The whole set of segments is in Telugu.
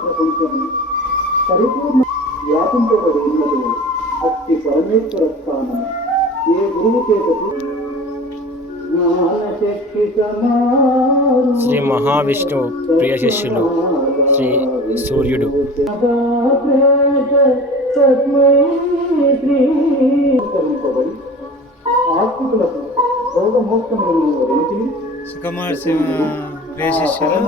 ప్రపంచం పరిపూర్ణ వ్యాపింపబడి ఉన్నదో అట్టి పరమేశ్వర స్థానం ఏ గురువు చేతకు శ్రీ మహావిష్ణు ప్రియ శిష్యులు శ్రీ సూర్యుడు. సుకుమార్ శివ ప్రియ శిష్యులు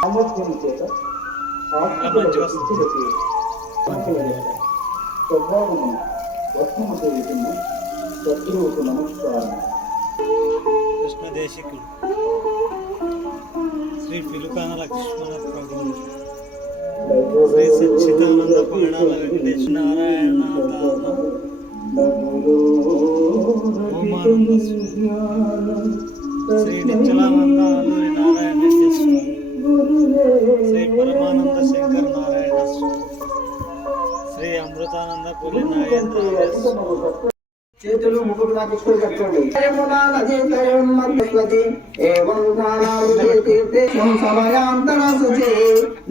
సామర్థ్యం చేత స్వభావము వర్షము చేయుతున్న శత్రువుకు నమస్కారం. కృష్ణదేశికుడు శ్రీ పిలుకాన లక్ష్మణ ప్రభు శ్రీ సచ్చిదానంద పగడాల వెంకటేశ నారాయణ శ్రీ నిత్యలానంద అల్లూరి నారాయణ స్వామి శ్రీ పరమానంద శంకర్ నారాయణ స్వామి శ్రీ అమృతానంద పులి నాగేంద్ర చేతులు ముఖం కట్టండి.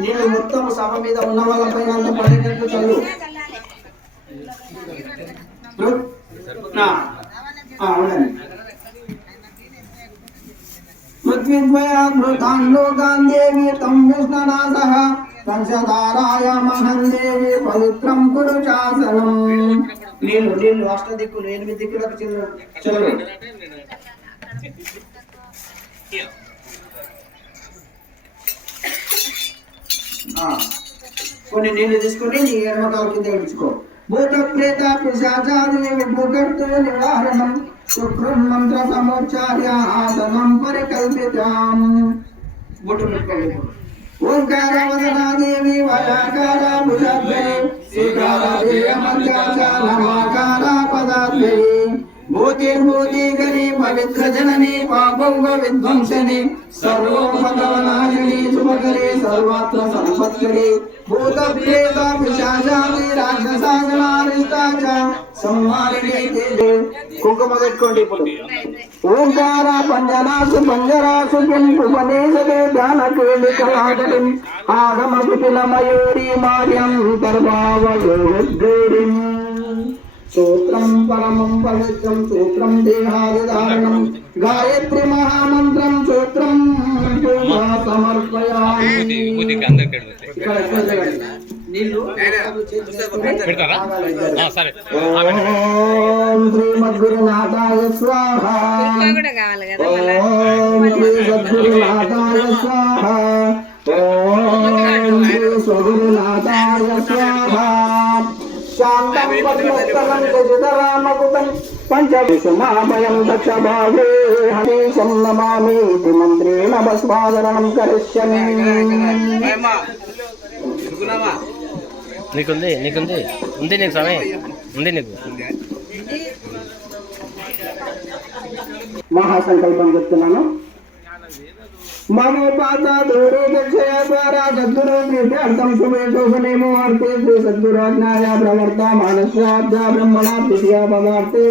నేను మొత్తం సభ మీద ఉన్న వాళ్ళ పైన అంత పడేటట్టు చల్లు. అవునండి. పృథ్వీద్వయామృతాన్ లోకాన్ దేవి తం విష్ణునాథః పంచదారాయ మహన్ దేవి పవిత్రం కురు శాసనం. నీళ్ళు నీళ్ళు అష్టదిక్కులు 8 దిక్కులకు చెల్లు. కొన్ని నీళ్ళు తీసుకొని నీ ఎడమకాల కింద ఇడుచుకో. భూత ప్రేత పిశాచాది విభుకర్తు నివారణం శుక్రం మంత్ర సముచ్చార్య ఆసనం పరికల్పితాం. బొట్టు పెట్టుకోండి. ఓంకార వదనాదేవి వయాకార భుజద్వై శ్రీకారాదేయ మధ్యాచార నమాకార పదాద్వై భూతిర్భూతిగని పవిత్ర జనని పాపంగ విధ్వంసని సర్వోపదవనాశిని శుభకరి సర్వత్ర సంపత్కరి భూత ప్రేత పిశాచాది రాక్షసాగణారిష్టాచ సంహారిణి. కుంకుమ పెట్టుకోండి. ఇప్పుడు ఓంకార పంజనాసు పంజరాసు ఉపదేశే ధ్యానకేళికలాటం ఆగమ కుటిల మయూరి మార్యం తర్భావయోగేరిం సూత్రం పరమం పవిత్రం సూత్రం దేహాదిధారణం గాయత్రి మహామంత్రం సూత్రం సమర్పయామి. ఓం శ్రీమద్గురునాథాయ స్వాహా. ఓం శ్రీ సద్గురునాథాయ స్వాహా. ఓం శ్రీ స్వగురునాథాయ స్వాహా. శాంతం పద్మస్తనం గజధరామకుటం పంచవిషమాభయం దక్షభాగే హరీశం నమామి ఇతి మంత్రేణ భస్మాదరణం కరిష్యామి. నీకుంది నీకుంది ఉంది నీకు సమయం ఉంది నీకు. మహాసంకల్పం చెప్తున్నాను. మమో పాత దూరే దక్షయ ద్వారా సద్గురు ప్రీత్యర్థం శుభే శోభనే ముహూర్తే శ్రీ సద్గురాజ్ఞాయ ప్రవర్త మానస్యాబ్ద బ్రహ్మణ ద్వితీయ పదార్థే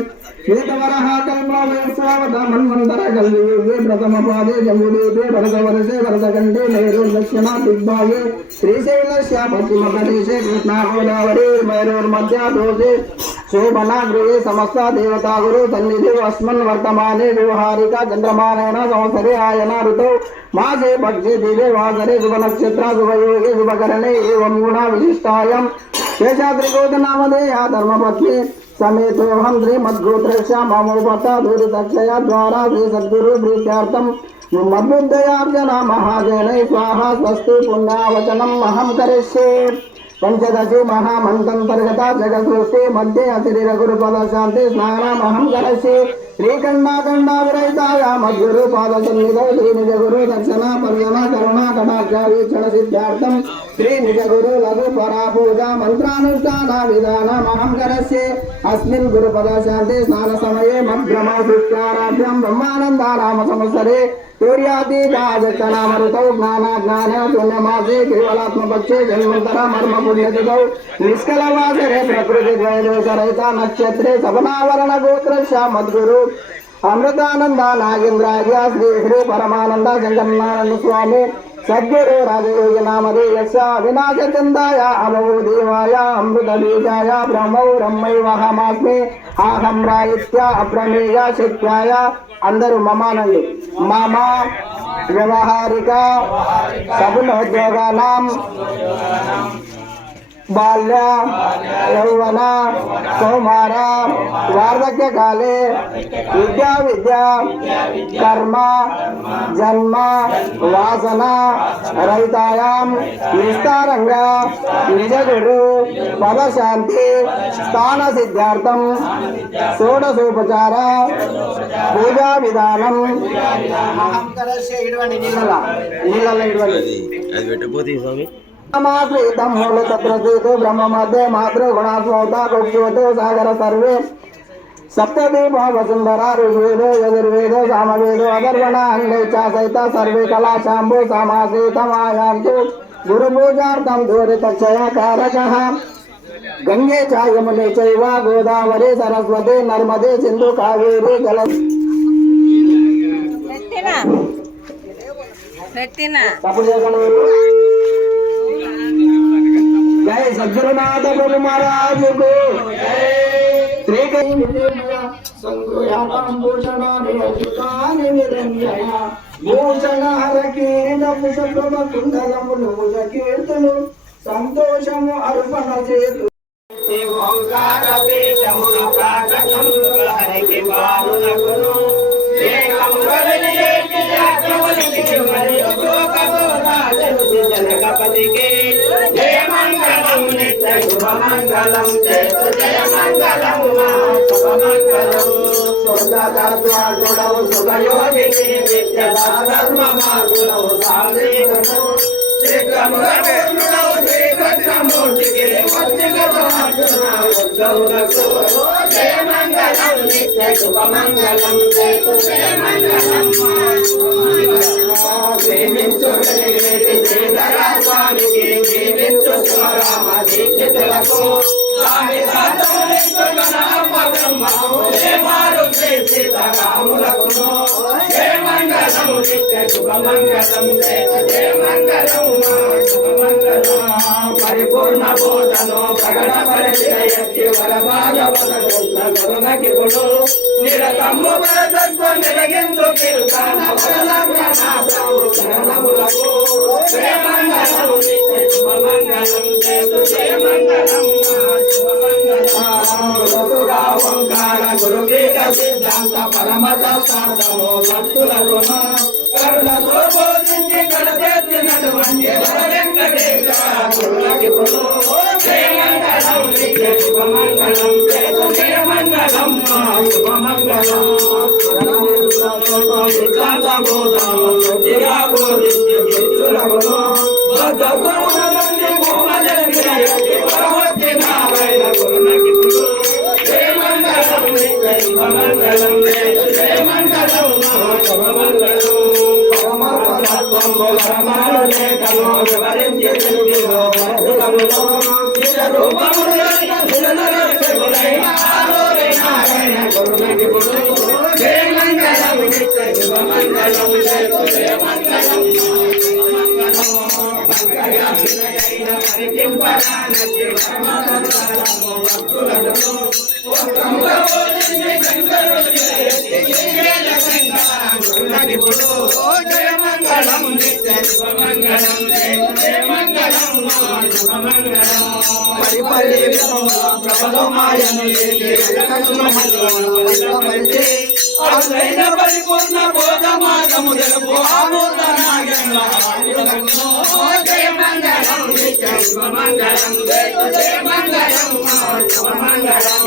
వేదవరః కల్పవేశ్వవత మన్వంతర కల్పయుగే ప్రథమ పాదే జంబుదీపే భరతవర్షే భరతఖండే నైరుదక్షిణ దిగ్భాగే శ్రీశైలస్య పశ్చిమ ప్రదేశే కృష్ణాగోదావరి మైరోర్మధ్య దోషే శోభనా గృహే సమస్త దేవతా గురు సన్నిధి అస్మన్ వర్తమానే వ్యవహారిక చంద్రమానయన సంవత్సరే ఆయన ఋతౌ మాసే పక్షే దివే వాసరే శుభ నక్షత్ర శుభయోగే శుభకరణే ఏవం గుణ విశిష్టాయం శేషాద్రిగోత నామధేయ ధర్మపత్ని సమేతోహం శ్రీమద్గోత్రస్య మమోపత దూరితక్షయ ద్వారా శ్రీ సద్గురు ప్రీత్యార్థం మద్బుద్ధయార్జన మహాజనై స్వాహా స్వస్తి పుణ్యావచనం అహం కరిష్యే. పంచదశి మహామంత్రంతర్గత జగసృష్టి మధ్య అతిరిర గురుపద శాంతి స్నానమహం కరిష్యే. శ్రీఖండా విరహితాయ మద్గురు పాద సన్నిధౌ శ్రీ నిజ గురు దర్శన పర్యన కరుణా కటాక్ష వీక్షణ సిద్ధార్థం శ్రీ నిజ గురు లఘు పరాపూజ మంత్రానుష్ఠాన విధానమహం కరిష్యే. అస్మిన్ గురుపద శాంతి స్నాన సమయే మద్భ్రమ సృష్ట్యారాభ్యం బ్రహ్మానందానామ సంవత్సరే సూర్యాదీతాజనామ ఋతౌ జ్ఞాన శూన్యమాసే కేవలాత్మపక్షే జన్మంతర మర్మ पुण्यतिथौ निष्कलवासरे प्रकृतिद्वैदोषरहित नक्षत्रे सपनावरण गोत्रस्य मद्गुरु अमृतानंद नागेंद्राय श्री श्री परमानंद शंकरनारायण स्वामी सद्गुरु राजयोगी नामधेयस्य विनाशचंदाय अमोदेवाय अमृत बीजाय ब्रह्मौ ब्रह्मैवहमास्मि अहम्रायित्य अप्रमेय शक्याय अंदरु ममानंदि मम व्यवहारिक सगुणोद्योगानां बाल्य यौवन कौमार वार्धक्य काले विद्या कर्म जन्म वासना रहितायां निस्तारंग निज गुरु पद शांति स्थान सिद्धार्थम षोडशोपचार पूजा विधानम ब्रह्म मध्य मातृ गुणास्मौता कुक्षोतो सागर सर्वे सप्तदीप वसुंधरा ऋग्वेदो यजुर्वेदो सामवेदो अथर्वण अंगैचा सहित सर्वे कला शांभो समासेतमायान्तु गुरुपूजार्थं दूरितक्षया कारकः गंगे च यमुने चैव गोदावरी सरस्वती नर्मदे सिंधु कावेरी जल जय सद्गुरुनाथ प्रभु महाराज को श्री भूषण हर कीर्तन संतोषम अर्पण చేతు ఓంకార పీఠమున ప్రాకటం హరికి బాలునకును ఏకం గవిలేటి యాత్రవలికి మరియు లోకబోధాలను జనకపతికి జయ మంగళం నిత్య శుభ మంగళం చేతు జయ మంగళం శుభ మంగళం స్వర్గదర్శనముడవు సుఖయోగిని నిత్య ధర్మ మార్గులవు సాధీకము శ్రీకముల పూర్ణుడవు శ్రీకృష్ణమూర్తికి ఉద్గౌరకు జయ మంగళం నిత్య శుభ మంగళం చేతు జయ మంగళం ప్రేమించు వెలిగేటి శ్రీధర స్వామికి జీవించు శివరామ దీక్షితులకు స్వామి సాధములించు గణాప బ్రహ్మము మారు శ్రీ సీతారాములకును జయ మంగళం నిత్య శుభ మంగళం చేతు జయ మంగళం శుభ మంగళం పరిపూర్ణ బోధను ప్రగడ పరిచిన యజ్ఞ వరభాగవత కృష్ణ కరుణకిపుడు నిరతము పరతత్వ నిరగించు కీర్తన వరలగ్నములకు జయ మంగళం నిత్య శుభ మంగళం చేతు జయ మంగళం శుభ మంగళం ఓంకార గురుగీత సిద్ధాంత పరమతత్వార్థము భక్తులకును కరుణతో బోధించి కడతెత్తినటువంటి వెంకటేశ గురులకిపుడు జయ మంగళం నిత్య శుభ మంగళం చేతు జయ మంగళం శుభ మంగళం సిద్ధాంత బోధము శుద్ధిగా బోధించి శిష్యులకును బద్ధ గురువులన్నీ భూమజలియట్టి పరమతి నారాయణ గురులకిపుడు జయ మంగళం నిత్య శుభ మంగళం చేతు జయ మంగళం శుభ మంగళం పరమాత్మ లేఖను వివరించి తెలుగులో మధురములో నిజ రూపములో నారాయణ గురులకిపుడు జయ మంగళం నిత్య శుభ మంగళం చేతు జయ మంగళం శుభ మంగళం పరికింపరానకి పరమాత్మ భక్తులను జయ మంగళం నిత్య శుభ మంగళం జయ మంగళం శుభ మంగళం పరిపల్లి ప్రబలమాయను పరిపూర్ణ బోధమాగము తెలుపు జయ మంగళం నిత్య శుభ మంగళం జయ మంగళం శుభ మంగళం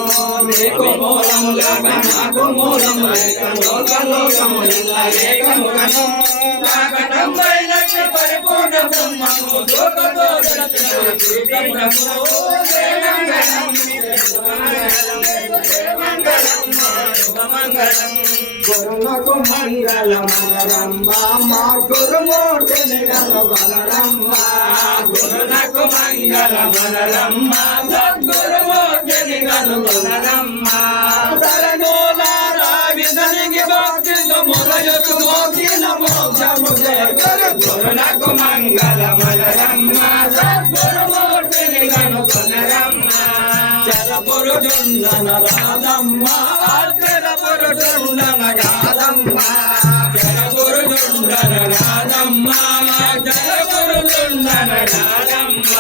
మీకు మూలముగా నాకు మూలము లోకముల ఏకముగను పరిపూర్ణ బ్రహ్మము లోకతో జయ మంగళం శుభ మంగళం శుభ మంగళం గురునకు మంగళమనరమ్మ మా గురుమూర్తిని కనుగొనరమ్మ గురునకు మంగళమనరమ్మ సద్గురుమూర్తిని కనుగొనరమ్మ శరణులారావిధనికి భక్తితో మురయుకు మోగిన మోక్షము చేకరు గురునకు మంగళమనరమ్మ సద్గురుమూర్తిని కనుగొనరమ్మ చరపురుషుండన రాధమ్మ చరపురుషుండన గాధమ్మ చరపురుషుండన రాధమ్మ చరపురుషుండన గాధమ్మ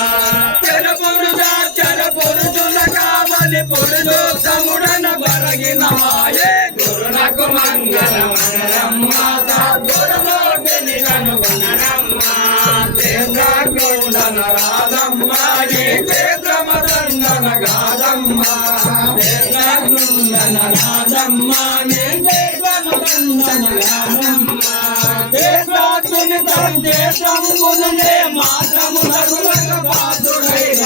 చరపురుషుల కావలి పురుషోత్తముడన బరగిన మాయే గురునకు మంగళమనరమ్మ సద్గురుమూర్తిని కనుగొనరమ్మ చంద్రకుండన రాధమ్మ చంద్రమదండన గాధమ్మ చంద్రకుండన రాధమ్మ చంద్రమదండన గాధమ్మ దేశాతుని దేశమునే మాత్రము నరులక పాదుడైన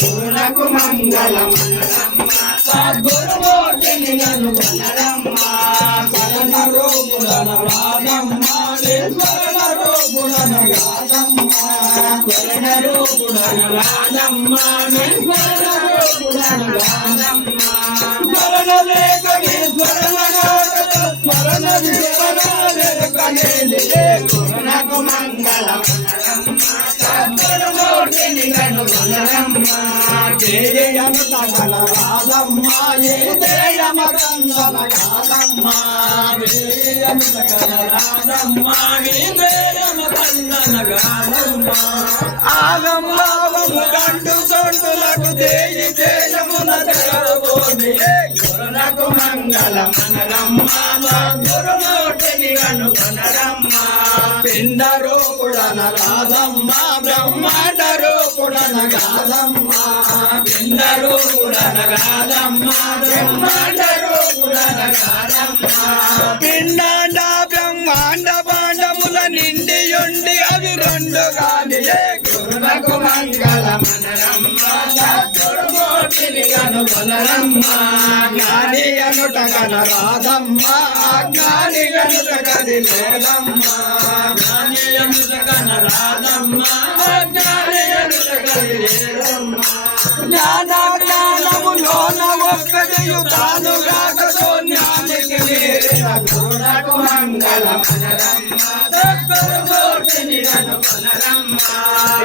గురునకు మంగళమనరమ్మ సద్గురుమూర్తిని కనుగొనరమ్మ శరణ రూపుడన రాధమ్మ శరణ రూపుడన గాధమ్మ శరణ రూపుడన రాధమ్మ శరణ రూపుడన గాధమ్మ స్మరణ లేఖని స్మరణ స్మరణ గురునకు మంగళమనరమ్మ సద్గురుమూర్తిని కనుగొనరమ్మ జయము సకల రాధమ్మ జయమ కందన గాధమ్మ జయము సకల రాధమ్మ జయమ కందన గాధమ్మ ఆగమ్మావము కంటు సొంటులకు దేయి దేశమున తెరవబోని గురునకు మంగళమనరమ్మ సద్గురుమూర్తిని కనుగొనరమ్మ పిండ రూపుడన రాధమ్మ బ్రహ్మాండ రూపుడన గాధమ్మ పిండ రూపుడన గాధమ్మ బ్రహ్మాండ రూపుడన గాధమ్మ పిండాండ బ్రహ్మాండ భాండముల నిండియుండి అవి రెండు గాలియే గురునకు మంగళమనరమ్మ సద్గురుమూర్తిని కనుగొనరమ్మ జ్ఞాని అనుట గన రాధమ్మ జ్ఞాని అనుట గది లేదమ్మ జ్ఞాని అనుట గన రాధమ్మ జ్ఞాని అనుట గది లేదమ్మ జ్ఞానములోన ఒక్కడియు తానుగాక శూన్యానికి మీరిన గురునకు మంగళమనరమ్మ సద్గురుమూర్తిని కనుగొనరమ్మ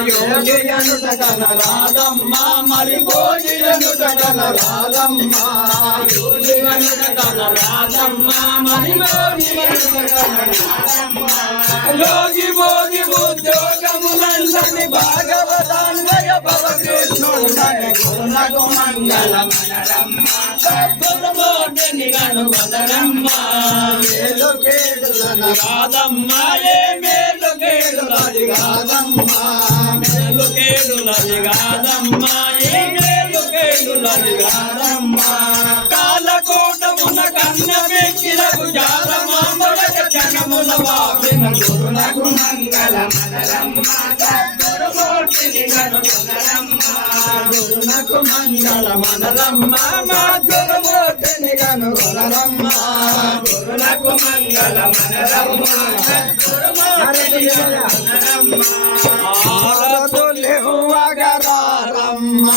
యోగి అనుట గన రాధమ్మ మరి భోగి అనుట గన రాధమ్మ యోగి అనుట గన రాధమ్మ మరి భోగి అనుట గన రాధమ్మ యోగి భోగి ఉద్యోగములందని భాగవతాన్వయ భవ కృష్ణుడని గురునకు మంగళమనరమ్మ సద్గురుమూర్తిని కనుగొనరమ్మ మేలు కేడులన రాధమ్మ ఏ మేలు కేడులది గాధమ్మ మేలు కేడులది గాధమ్మ ఏ మేలు కేడులది గాధమ్మ కాలకోటమున కన్న వెక్కిలకు జాలమాంబడక క్షణముల వాపిన గురునకు మంగళమనరమ్మ సద్గురుమూర్తిని కనుగొనరమ్మ గురునకు మంగళమనరమ్మ మా గురుమూర్తిని కనుగొనరమ్మ గురునకు మంగళమనరమ్మ సద్గురుమూర్తిని కనుగొనరమ్మ ఆరతులివ్వగరారమ్మ